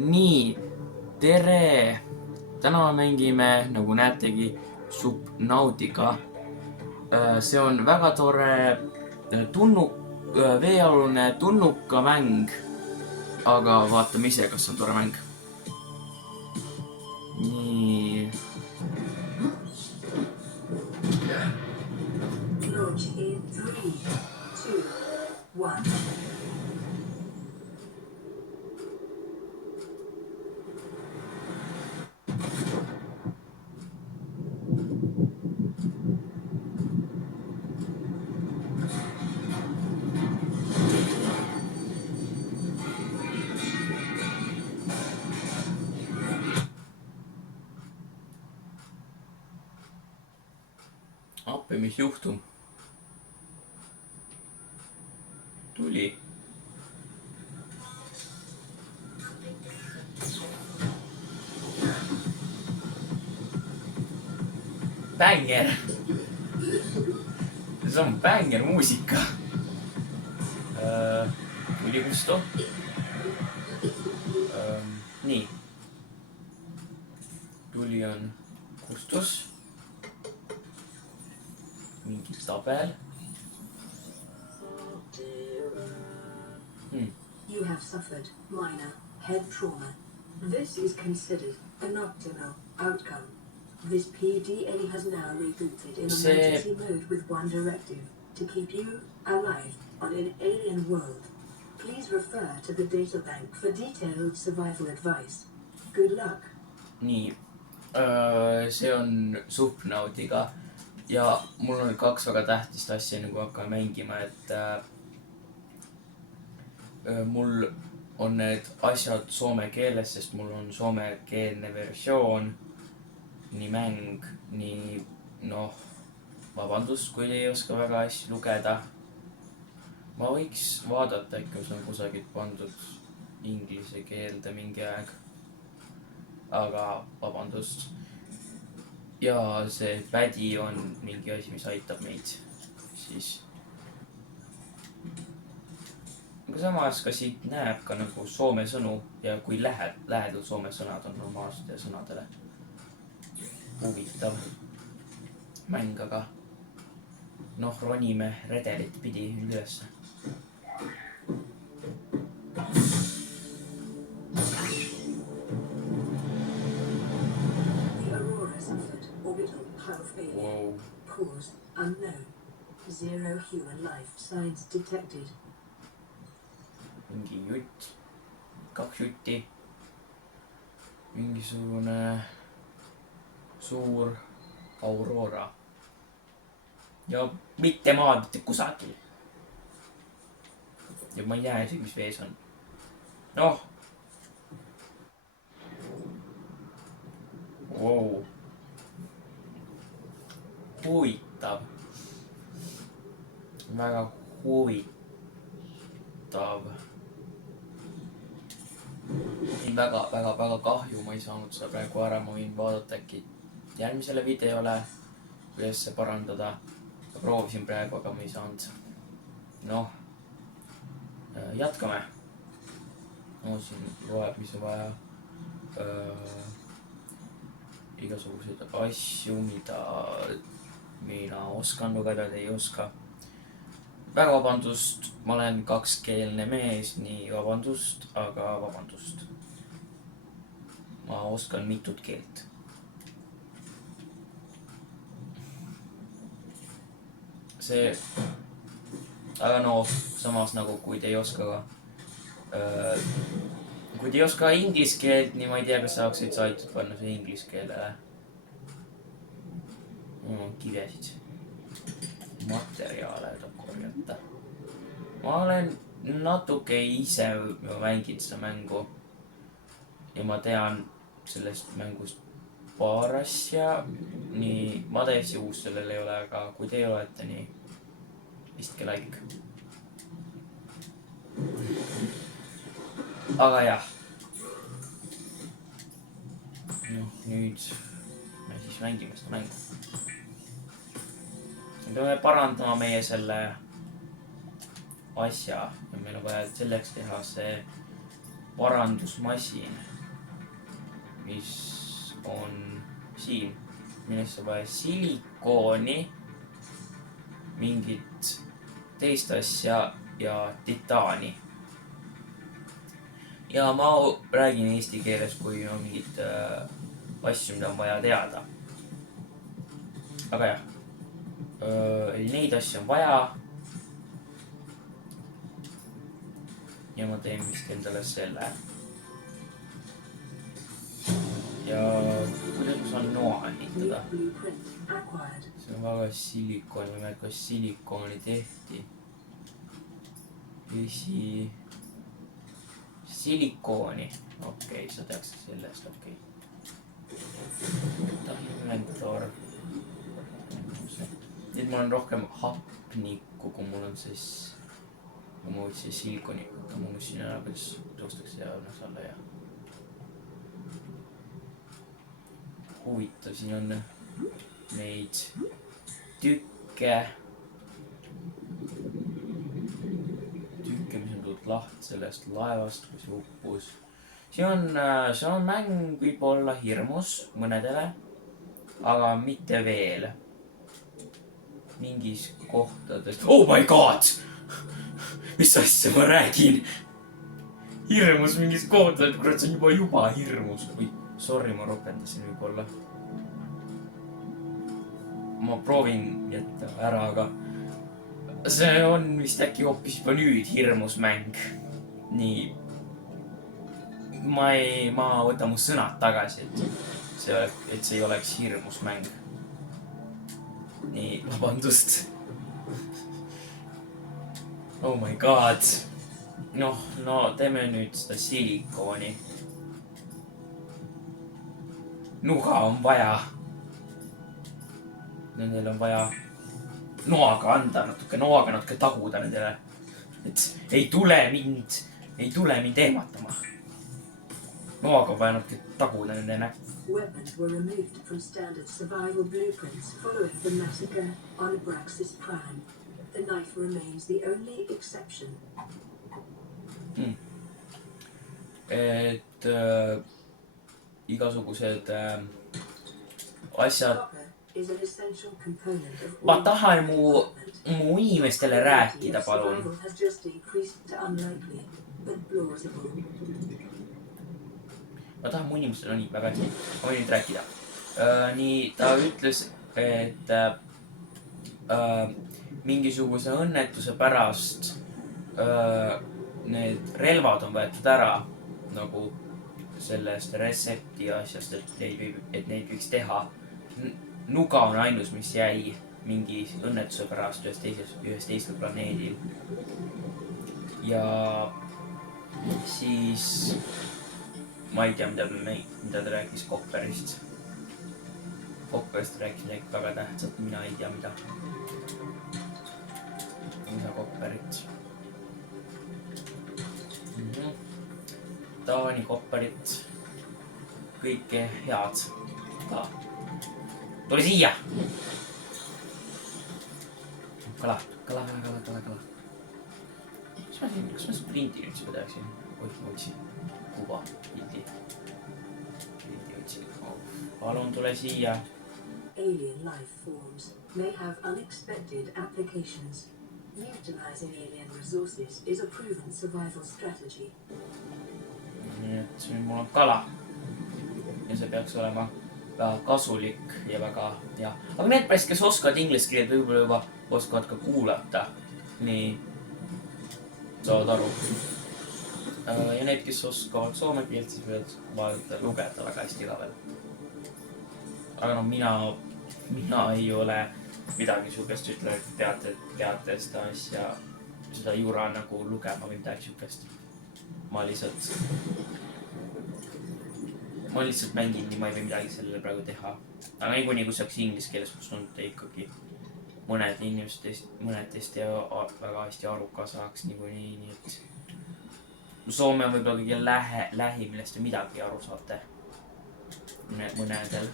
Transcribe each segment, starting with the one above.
nii, tere! Täna mängime, nagu näetegi, Subnautiga. See on väga tore veealune tunnuka mäng. Aga vaatame ise, kas on tore mäng. Nii. Launch in 3, 2, 1. Appi, mis juhtum? Tuli. Bänger! See on bänger muusika. Tuli Kusto. Nii. Tuli on Kustos. Mingi tabel. You have suffered minor head trauma. This is considered an optimal outcome. This PDA has now rebooted in emergency mode with one directive: to keep you alive on an alien world. Please refer to the databank for detailed survival advice. Good luck. Nii. See on Subnautiga. Ja mul on 2 väga tähtist asja, enne kui hakkame mängima, et mul on need asjad soome keeles, sest mul on soomekeelne versioon. Nii mäng, nii vabandust, kui te ei oska väga asju lugeda. Ma võiks vaadata, äkki on kusagilt pandud inglise keelde mingi aeg. Aga vabandust. Ja see pädi on mingi asi, mis aitab meid. Siis. Aga samas ka siit näeb ka nagu soome sõnu ja kui lähedal soome sõnad on normaalsete sõnadele. Huvitav mäng, aga ronime redelit pidi ülesse. Wow. Cause unknown. 0 human life signs detected. Mingi jutt. 2 jutti. Mingisugune suur aurora. Ja mitte maad, mitte kusagil. Ja ma ei näe isegi, mis vees on. Wow. Huvitav. Väga huvitav. Väga kahju, ma ei saanud seda praegu ära, ma võin vaadata äkki järgmisele videole, kuidas see parandada. Proovisin praegu, aga ma ei saanud. Jätkame. Siin loeb, mis on vaja. Igasuguseid asju, mida mina oskan lugeda, te ei oska. Väga vabandust, ma olen 2-keelne mees, nii vabandust, aga vabandust. Ma oskan mitut keelt. See, aga samas nagu kui te ei oska ka, kui te ei oska inglise keelt, nii ma ei tea, kas saaksid saitud panna see inglise keelele. Kivesid. Materjale tuleb korjata. Ma olen natuke ise mänginud seda mängu. Ja ma tean sellest mängust paar asja. Nii, ma täiesti uus sellel ei ole, aga kui te olete, nii vistke like. Aga jah. Nüüd me siis mängime seda mängu. Me peame parandama meie selle asja ja meil on vaja selleks teha see parandusmasin, mis on siin, millesse vaja silikooni, mingit teist asja ja titaani. Ja ma räägin eesti keeles, kui on mingit asju, mida on vaja teada. Aga jah, neid asju on vaja. Ja ma teen vist endale selle. Ja kuidas ma saan noa ehitada? See on väga silikooni, ma ei märka, kas silikooni tehti. Silikooni. Okei, sa tehakse sellest, okei. Inventor. Nüüd mul on rohkem hapnikku, kui mul on siis... Ma võtsin silikooni, ma mõtlesin ära, kuidas tõustaks ja õnnes alla ja... Huvitav, siin on neid tükke, mis on tulnud lahti sellest laevast, kui see uppus. See on mäng võib-olla hirmus mõnedele, aga mitte veel. Mingis kohtades... Oh my god! Mis asja ma räägin? Hirmus mingis kohtades, kurat, see on juba hirmus. Või, sorry, ma ropendasin võib-olla. Ma proovin jätta ära, aga see on vist äkki hoopis juba nüüd hirmus mäng. Nii. Ma võtan mu sõnad tagasi, et see ei oleks hirmus mäng. Nii, vabandust. Oh my god. No, teeme nüüd seda silikooni. Nuga on vaja. Nendel on vaja noaga anda, natuke taguda nendele. Et ei tule mind ehmatama. Noaga on vaja natuke taguda nende näkku. Weapons were removed from standard survival blueprints following the massacre on Abraxas Prime. The knife remains the only exception. Et igasugused asjad. Ma tahan mu inimestele rääkida, palun. Ma tahan mu inimestele, nii, väga hästi. Ma võin nüüd rääkida. Nii, ta ütles, et mingisuguse õnnetuse pärast need relvad on võetud ära nagu sellest retsepti asjast, et neid võiks teha. Nuga on ainus, mis jäi mingi õnnetuse pärast ühes teisel planeedil. Ja siis ma ei tea, mida ta rääkis Kopperist. Kopperist rääkis midagi väga tähtsat, mina ei tea, mida Kopperit. Taani Kopperit. Kõike head. Tule siia! Kala. Kas ma sprinti nüüd seda tehaksin? Oih, ma võtsin kuva pildi. Palun tule siia. Alien life forms may have unexpected applications. Utilizing alien resources is a proven survival strategy. Nii et nüüd mul on kala. Ja see peaks olema väga kasulik ja väga hea. Aga need pärast, kes oskavad inglise keelt, võib-olla juba oskavad ka kuulata. Nii saavad aru. Ja need, kes oskavad soome keelt, siis võivad vaadata lugeda väga hästi ka veel. Aga no mina ei ole midagi sugest ütle, et peate seda asja, seda jura nagu lugema või midagi sugest. Ma lihtsalt mängin, nii ma ei või midagi sellele praegu teha. Aga niikuinii, kui saaks inglise keeles, kus on ikkagi mõned teist väga hästi aru ka saaks niikuinii, nii et Soome on võib-olla kõige lähi, millest te midagi aru saate. Mõnedel.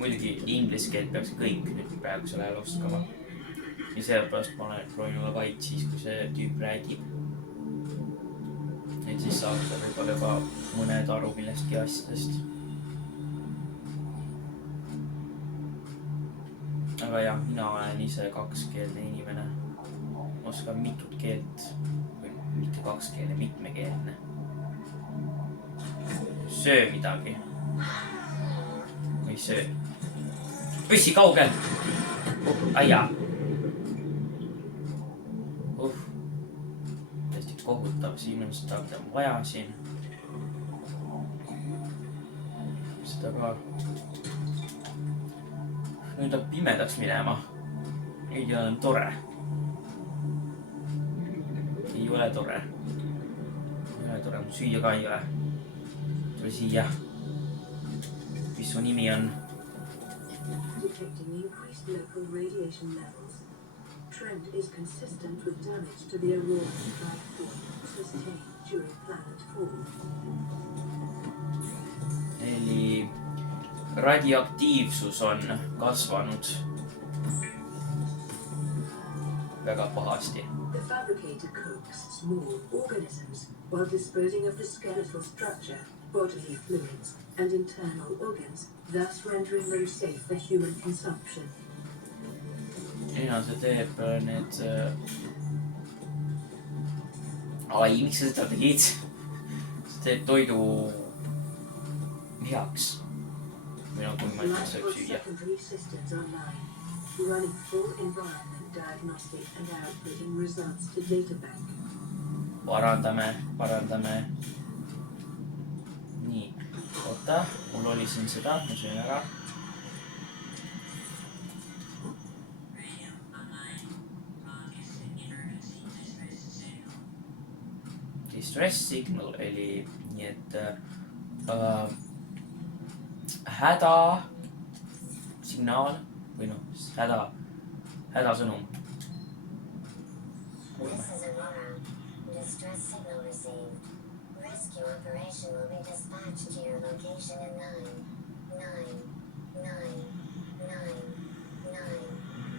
Muidugi inglise keelt peaks kõik nüüd praegusel ajal oskama. Ja sellepärast ma proovin olla vait siis, kui see tüüp räägib. et siis saate võib-olla juba mõned aru millestki asjadest. aga jah, mina olen ise kakskeelne inimene. Oskan mitut keelt. Või mitte kakskeelne, mitmekeelne. Söö midagi. Või söö. Püssi kaugel! Aia! Tõesti kohutav, siin on seda, mida ma vajasin. Seda ka. Nüüd on pimedaks minema. Ei ole tore. Ei ole tore. Ei ole tore, mul süüa ka ei ole. Tule siia. Mis su nimi on? Detecting increased local radiation levels. Trend is consistent with damage to the Aurora strike point sustained during planet fall. Eli radioaktiivsus on kasvanud väga pahasti. The fabricator coats small organisms while disposing of the skeletal structure, bodily fluids, and internal organs, thus rendering them safe for human consumption. Ja see teeb need... Ai, miks sa seda tegid? See teeb toidu heaks. Või kui ma ütlen, saab süüa. Secondary systems online, running full environment diagnostic and outputting results to databank. Parandame. Nii, oota, mul oli siin seda, ma söön ära. Distress signal eli nii, et häda signaal või noh, hädasõnum. This is Aurora. Distress signal received. Rescue operation will be dispatched to your location in 9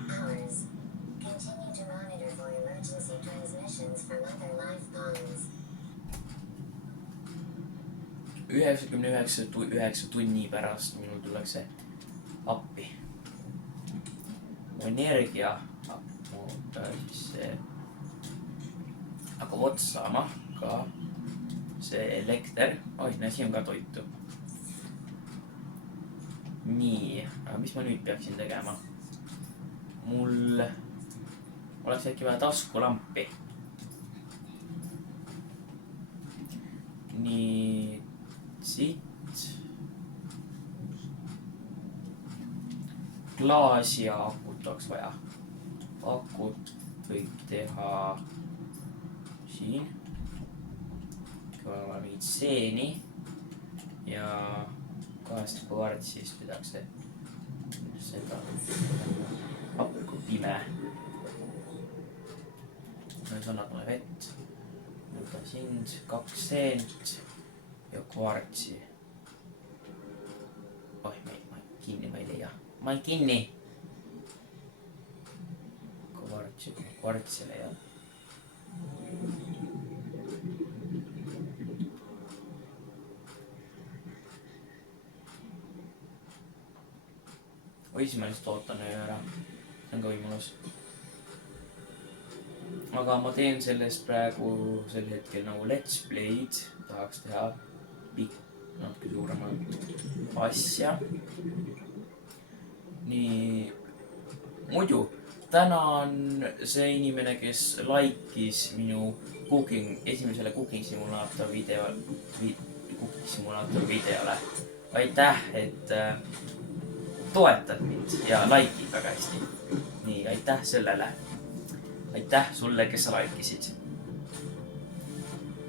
hours. Continue to monitor for emergency transmissions from other life forms. 99 tunni pärast minul tullakse appi. Mu energia siis see hakkab otsa saama ka see elekter. Oi, siin on ka toitu. Nii, aga mis ma nüüd peaksin tegema? Mul oleks äkki vaja taskulampi. Nii, siit klaas ja akut oleks vaja. Akut võib teha siin. Kõva mingit seeni ja kahest kvartsist pidaks seda appi pime. Nüüd annab mulle vett. Võta sind, 2 seent ja kvartsi. Oi, ma kinni ma ei leia. Ma ei kinni. Kvartsi leian. Või siis ma lihtsalt ootan öö ära. See on ka võimalus. Aga ma teen sellest praegu sel hetkel nagu let's play'd. Tahaks teha natuke suurema asja. Nii, muidu tänan see inimene, kes like'is minu esimesele cooking simulaator videole. Aitäh, et toetad mind ja like'id väga hästi. Nii, aitäh sellele. Aitäh sulle, kes sa like'isid.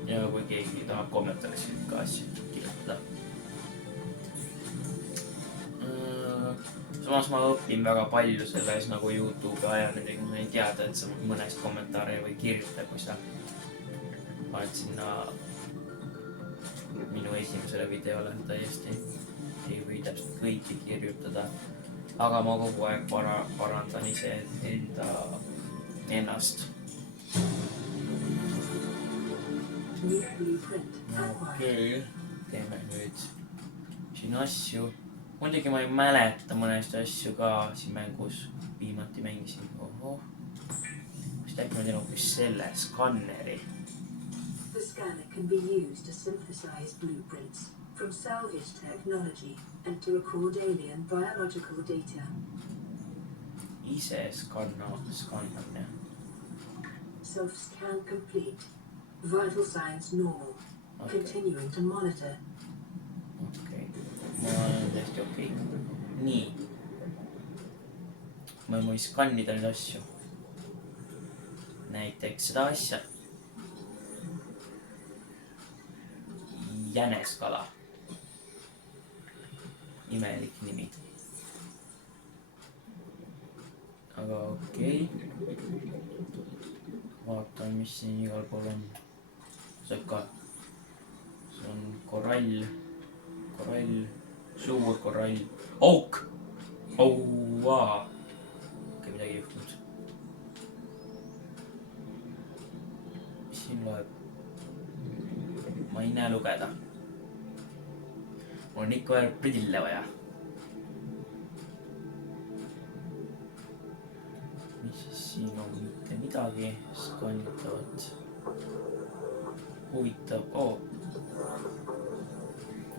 Ja kui keegi tahab kommentaaris ka asju kirjutada. Samas ma õpin väga palju selles nagu YouTube'i ajanudega, ma ei teada, et sa mõnest kommentaare või kirjuta, kui sa paned sinna minu esimesele videole täiesti. Ei või täpselt kõiki kirjutada, aga ma kogu aeg parandan ise ennast. New blueprint acquired. okei, teeme nüüd siin asju. muidugi ma ei mäleta mõnest asju ka siin mängus. viimati mängisin, ohoh. vist äkki ma teen hoopis selle skanneri. The scanner can be used to synthesize blueprints from salvage technology and to record alien biological data. ise skannamine. Self-scan complete. Vital signs normal. okei, Continuing to monitor. ma olen täiesti okei. nii. ma võin skannida neid asju. näiteks seda asja. Jäneskala. imelik nimi. aga okei. vaatan, mis siin igal pool on. see on korall, suur korall, auk. Aua. okei, midagi ei juhtunud. mis siin loeb? ma ei näe lugeda. mul on ikka veel prille vaja. mis siis siin on? mitte midagi skannitavat.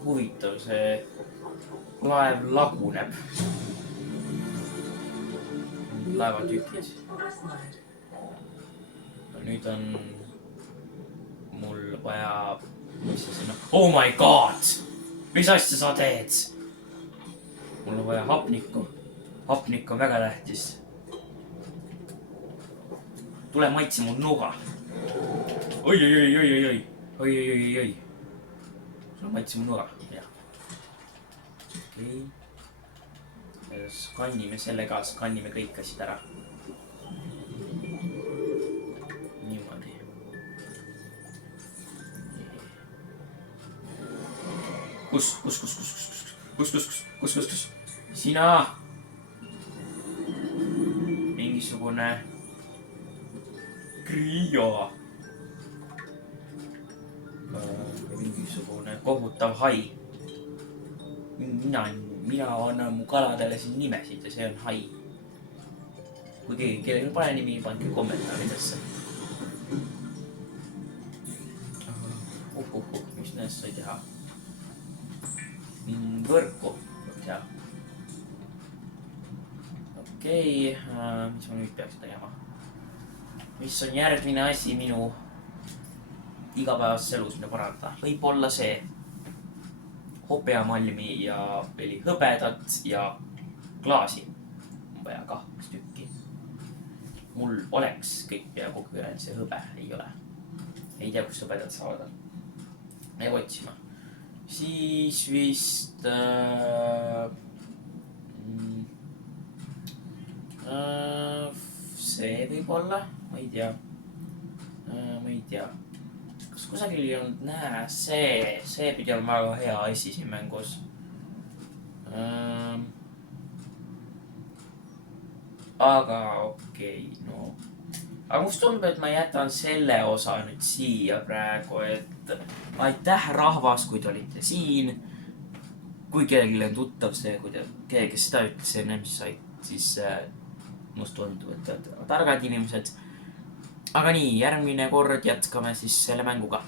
huvitav, see laev laguneb. laevatükid. nüüd on mul vaja, mis see siin on? Oh my god! mis asja sa teed? mul on vaja hapnikku. hapnik on väga tähtis. tule maitse mu nuga. oi. tule maitse mu nuga, jah. okei. skannime selle ka, skannime kõik asjad ära. niimoodi. kus? sina! mingisugune Grio. mingisugune kohutav hai. mina annan mu kaladele siin nimesid ja see on hai. kui keegi, kellel pole nimi, pange kommentaaridesse. mis nendest sai teha? võrku võib teha. okei, mis ma nüüd peaks tegema? mis on järgmine asi minu igapäevases elus, mida parandada? võib-olla see hopeamalmi ja hõbedat ja klaasi on vaja 2 tükki. mul oleks kõik peaaegu kogu ülejäänud, see hõbe ei ole. ei tea, kust hõbedat saada. jääb otsima. siis vist see võib-olla, ma ei tea. kas kusagil ei olnud, näe, see pidi olema väga hea asi siin mängus. aga okei, no. aga musta tundub, et ma jätan selle osa nüüd siia praegu, et aitäh rahvas, kui te olite siin. kui kellelgi on tuttav see, kui keegi seda ütles ennem, siis must tundub, et te olete targad inimesed. aga nii, järgmine kord jätkame siis selle mänguga.